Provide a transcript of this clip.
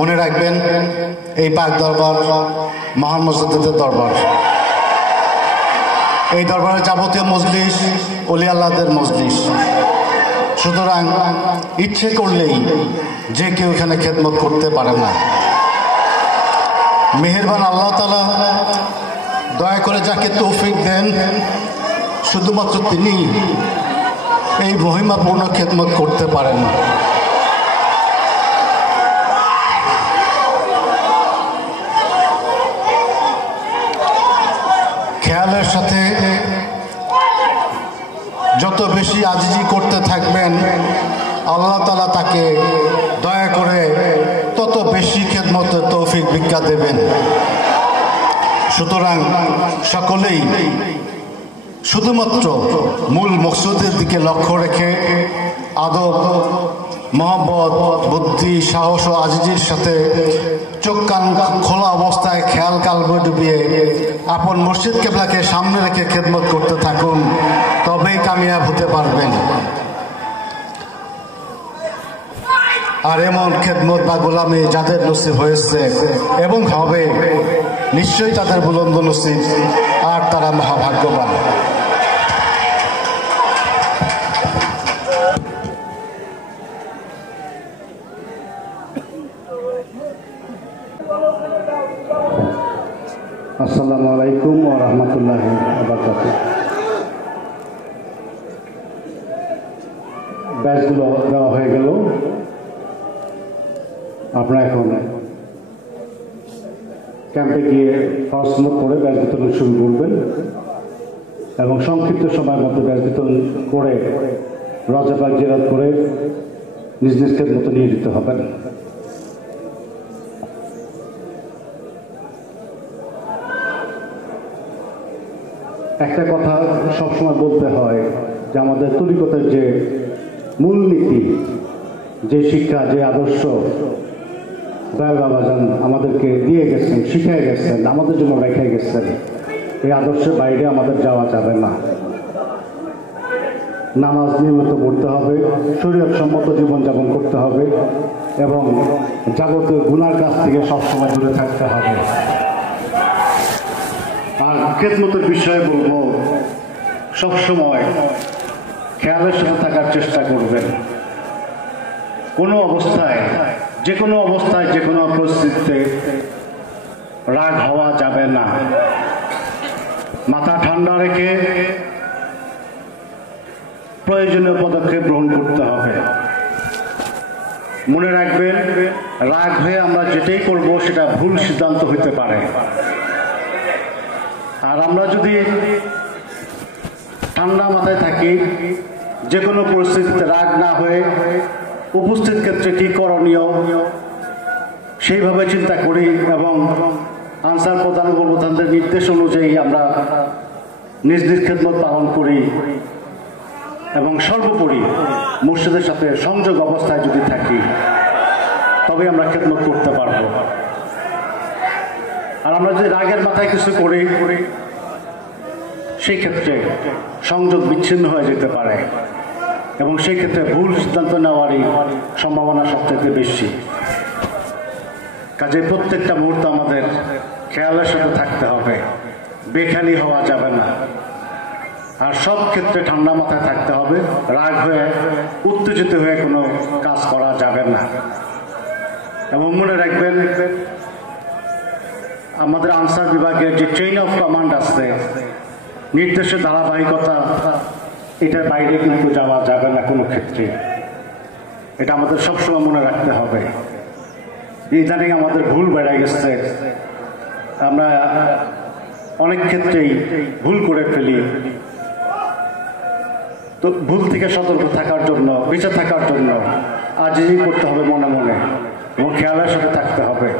মনে রাখবেন এই পাক দরবার মহান মুজাদ্দিদের দরবার। এই দরবারের যাবতীয় মজলিস ওলি আল্লাহদের মজলিস। সুতরাং ইচ্ছে করলেই যে কেউ এখানে খেদমত করতে পারে না। মেহেরবান আল্লাহ তাআলা দয়া করে যাকে তৌফিক দেন শুধুমাত্র তিনি এই মহিমাপূর্ণ খেদমত করতে পারেন। খেয়ালের সাথে যত বেশি আজিজি করতে থাকবেন আল্লাহ তাআলা তাকে দয়া করে তত বেশি খেদমতের তৌফিক ভিক্ষা দেবেন। সুতরাং সকলেই শুধুমাত্র মূল মকসুদের দিকে লক্ষ্য রেখে আদব, মহব্বত, বুদ্ধি, সাহস ও আজিজির সাথে চোখ কান খোলা অবস্থায় খেয়াল কালবে ডুবিয়ে আপন মুর্শিদ কেবলাকে সামনে রেখে খেদমত করতে থাকুন, তবেই কামিয়াব হতে পারবেন। আর এমন খেদমত বা গোলামি যাদের নসিব হয়েছে এবং হবে, নিশ্চয়ই তাদের বুলন্দ নসিব, আর তারা মহাভাগ্যবান। আসসালামু আলাইকুম ওয়া রাহমাতুল্লাহি ওয়া বারাকাতুহু। ব্যাচগুলো দেওয়া হয়ে গেল। আপনারা এখন ক্যাম্পে গিয়ে ফার্স্ট লোক করে ব্যাচ বিতরণ শুরু করবেন এবং সংক্ষিপ্ত সময়ের মধ্যে ব্যাচ বিতরণ করে রওজা জিয়ারত করে নিজ নিজ মতো নিয়ে যেতে হবেন। একটা কথা সবসময় বলতে হয় যে আমাদের তরিকতের যে মূলনীতি, যে শিক্ষা, যে আদর্শ দয়াল বাবাজান আমাদেরকে দিয়ে গেছেন, শিখিয়ে গেছেন, আমাদের জন্য রেখে গেছেন, এই আদর্শের বাইরে আমাদের যাওয়া যাবে না। নামাজ নিয়মিত পড়তে হবে, শরীয়ত সম্মত জীবনযাপন করতে হবে এবং যাবতীয় গুনার কাছ থেকে সবসময় দূরে থাকতে হবে। আর খেদমতের বিষয়ে বলবো, সবসময় খেয়ালের সাথে থাকার চেষ্টা করবেন। কোনো অবস্থায়, যে কোনো অবস্থায়, যে কোনো পরিস্থিতিতে রাগ হওয়া যাবে না। মাথা ঠান্ডা রেখে প্রয়োজনীয় পদক্ষেপ গ্রহণ করতে হবে। মনে রাখবেন, রাগ হয়ে আমরা যেটাই করব সেটা ভুল সিদ্ধান্ত হতে পারে। আর আমরা যদি ঠান্ডা মাথায় থাকি, যে কোনো পরিস্থিতিতে রাগ না হয়ে উপস্থিত ক্ষেত্রে কি করণীয় সেইভাবে চিন্তা করি এবং আনসার প্রধান উপপ্রধানদের নির্দেশ অনুযায়ী আমরা নিজ নিজ খেদমত পালন করি এবং সর্বোপরি মুর্শিদের সাথে সংযোগ অবস্থায় যদি থাকি তবে আমরা খেদমত করতে পারবো। আর আমরা যদি রাগের মাথায় কিছু করি সেই ক্ষেত্রে সংযোগ বিচ্ছিন্ন হয়ে যেতে পারে এবং সেই ক্ষেত্রে ভুল সিদ্ধান্ত নেওয়ারই সম্ভাবনা সবথেকে বেশি। কাজে প্রত্যেকটা মুহূর্ত আমাদের খেয়ালের সাথে থাকতে হবে, বেখালি হওয়া যাবে না। আর সব ক্ষেত্রে ঠান্ডা মাথায় থাকতে হবে, রাগ হয়ে উত্তেজিত হয়ে কোনো কাজ করা যাবে না। এবং মনে রাখবেন, আমাদের আনসার বিভাগের যে চেইন অফ কমান্ড আছে, নির্দেশের ধারাবাহিকতা, এটার বাইরে কিন্তু যাওয়া যাবে না কোনো ক্ষেত্রে। এটা আমাদের সবসময় মনে রাখতে হবে। ইদানিং আমাদের ভুল বেড়ে গেছে, আমরা অনেক ক্ষেত্রেই ভুল করে ফেলি। তো ভুল থেকে সতর্ক থাকার জন্য, বেঁচে থাকার জন্য আজিজি করতে হবে মনে মনে এবং খেয়ালের সাথে থাকতে হবে।